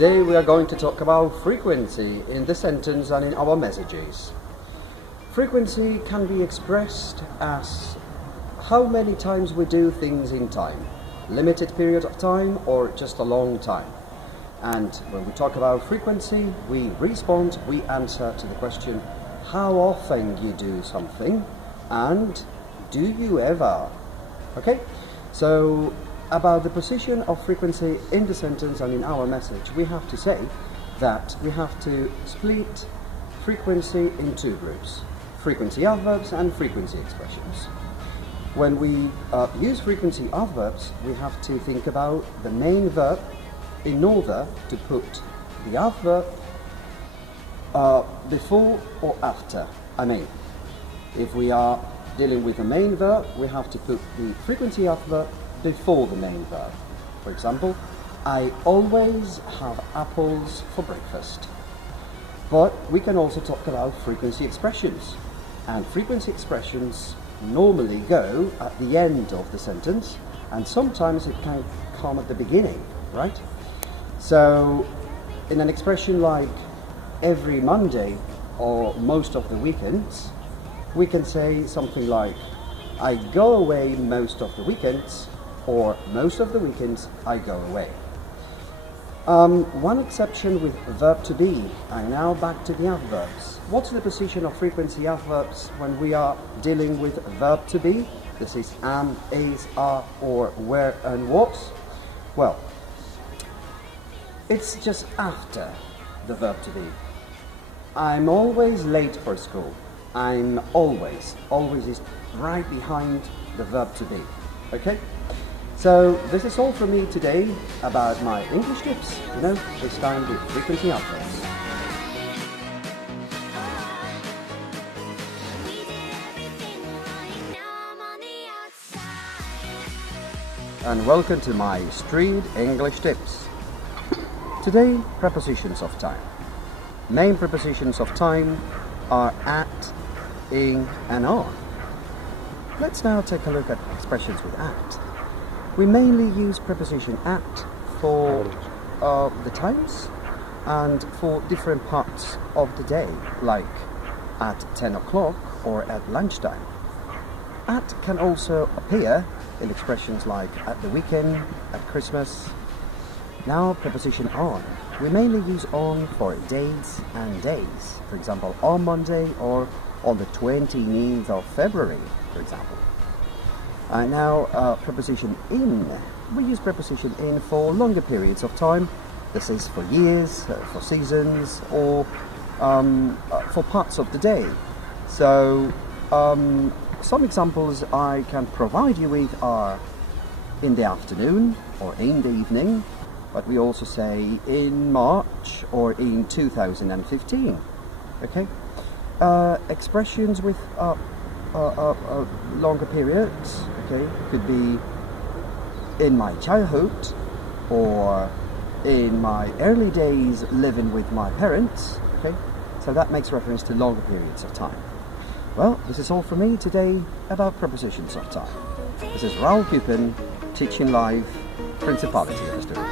Today we are going to talk about frequency in the sentence and in our messages. Frequency can be expressed as how many times we do things in time, limited period of time or just a long time. And when we talk about frequency, we answer to the question, how often you do something and do you ever? Okay, so about the position of frequency in the sentence and in our message, we have to say that we have to split frequency in two groups, frequency adverbs and frequency expressions. When we use frequency adverbs, we have to think about the main verb in order to put the adverb before or after. If we are dealing with the main verb, we have to put the frequency adverb before the main verb. For example, I always have apples for breakfast. But we can also talk about frequency expressions. And frequency expressions normally go at the end of the sentence, and sometimes it can come at the beginning, right? So in an expression like every Monday or most of the weekends, we can say something like I go away most of the weekends, or most of the weekends I go away. One exception with verb to be, and now back to the adverbs. What's the position of frequency adverbs when we are dealing with verb to be? This is am, is, are, or where and what. Well, it's just after the verb to be. I'm always late for school. I'm always is right behind the verb to be. Okay? So this is all from me today about my English tips, this time with frequency adverbs. And welcome to my Street English Tips. Today, prepositions of time. Main prepositions of time are at, in, and on. Let's now take a look at expressions with at. We mainly use preposition at for the times and for different parts of the day, like at 10 o'clock or at lunchtime. At can also appear in expressions like at the weekend, at Christmas. Now, preposition on. We mainly use on for dates and days. For example, on Monday or on the 29th of February, for example. Now, preposition in. We use preposition in for longer periods of time. This is for years, for seasons, or for parts of the day. So, some examples I can provide you with are in the afternoon or in the evening, but we also say in March or in 2015. Okay? Expressions with longer periods, okay, could be in my childhood or in my early days living with my parents, okay, so that makes reference to longer periods of time. Well, this is all for me today about prepositions of time. This is Raul teaching live Principality of the Student.